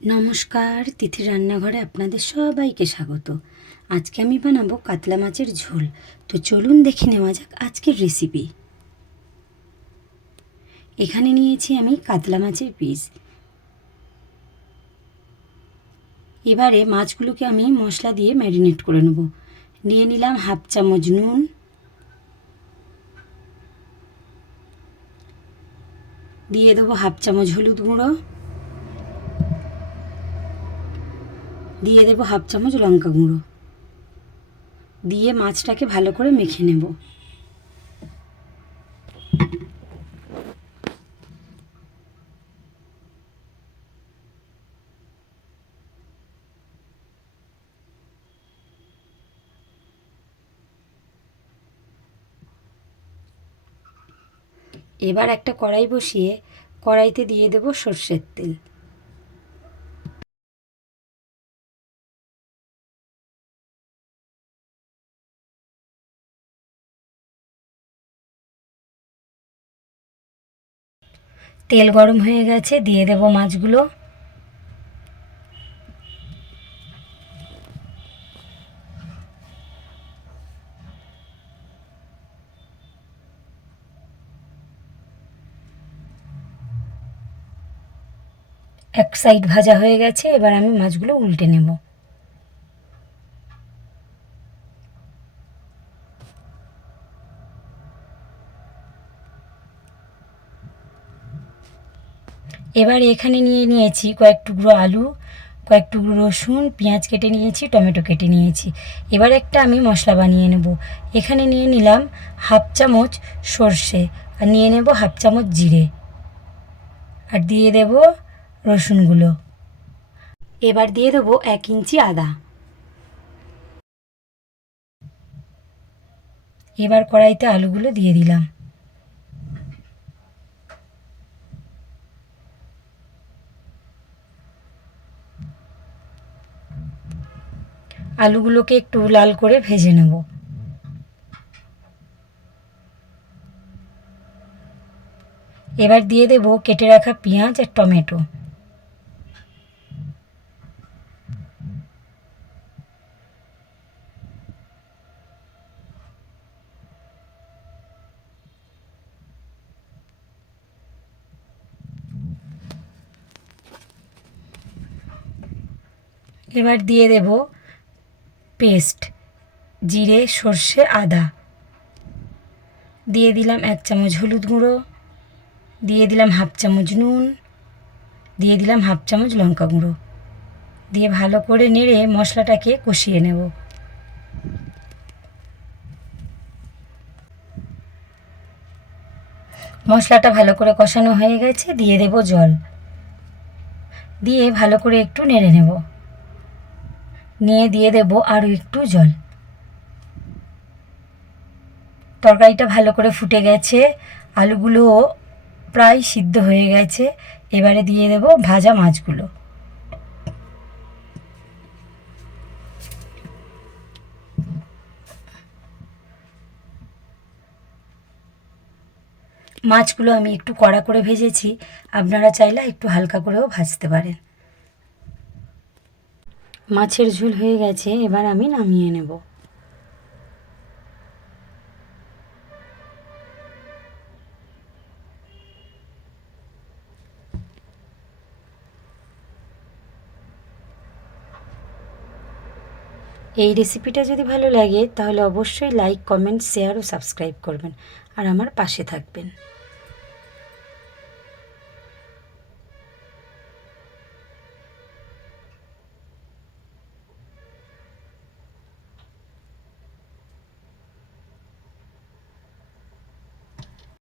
নমস্কার, তিথি রান্নাঘরে আপনাদের সবাইকে স্বাগত। আজকে আমি বানাবো কাতলা মাছের ঝোল। তো চলুন দেখে নেওয়া যাক আজকের রেসিপি। এখানে নিয়েছি আমি কাতলা মাছের পিস। এবারে মাছগুলোকে আমি মশলা দিয়ে ম্যারিনেট করে নেব। নিয়ে নিলাম হাফ চামচ নুন, দিয়ে দেবো হাফ চামচ হলুদ গুঁড়ো, দিয়ে দেবো হাফ চামচ লঙ্কা গুঁড়ো, দিয়ে মাছটাকে ভালো করে মেখে নেব। এবার একটা কড়াই বসিয়ে কড়াইতে দিয়ে দেব সর্ষের তেল। তেল গরম হয়ে গেছে, দিয়ে দেব মাছগুলো। এক সাইড ভাজা হয়ে গেছে, এবার আমি মাছগুলো উল্টে নেব। এবার এখানে নিয়েছি কয়েক টুকরো আলু, কয়েক টুকরো রসুন, পেঁয়াজ কেটে নিয়েছি, টমেটো কেটে নিয়েছি। এবার একটা আমি মশলা বানিয়ে নেব। এখানে নিয়ে নিলাম হাফ চামচ সর্ষে, আর নিয়ে নেব হাফ চামচ জিরে, আর দিয়ে দেব রসুনগুলো। এবার দিয়ে দেবো 1 ইঞ্চি আদা। এবার কড়াইতে আলুগুলো দিয়ে দিলাম। আলুগুলোকে একটু লাল করে ভেজে নেব। এবার দিয়ে দেব কেটে রাখা পেঁয়াজ আর টমেটো। এবার দিয়ে দেব পেস্ট, জিরে, সর্ষে, আদা। দিয়ে দিলাম 1 চামচ হলুদ গুঁড়ো, দিয়ে দিলাম হাফ চামচ নুন, দিয়ে দিলাম হাফ চামচ লঙ্কা গুঁড়ো, দিয়ে ভালো করে নেড়ে মশলাটাকে কষিয়ে নেব। মশলাটা ভালো করে কষানো হয়ে গেছে, দিয়ে দেব জল, দিয়ে ভালো করে একটু নেড়ে নেব। নিয়ে দিয়ে দেব আরও একটু জল। তরকারিটা ভালো করে ফুটে গেছে, আলুগুলোও প্রায় সিদ্ধ হয়ে গেছে। এবারে দিয়ে দেব ভাজা মাছগুলো। মাছগুলো আমি একটু কড়া করে ভেজেছি, আপনারা চাইলে একটু হালকা করেও ভাজতে পারেন। মাছের ঝোল হয়ে গেছে, এবার আমি নামিয়ে নেব। এই রেসিপিটা যদি ভালো লাগে তাহলে অবশ্যই লাইক, কমেন্ট, শেয়ার ও সাবস্ক্রাইব করবেন, আর আমার পাশে থাকবেন।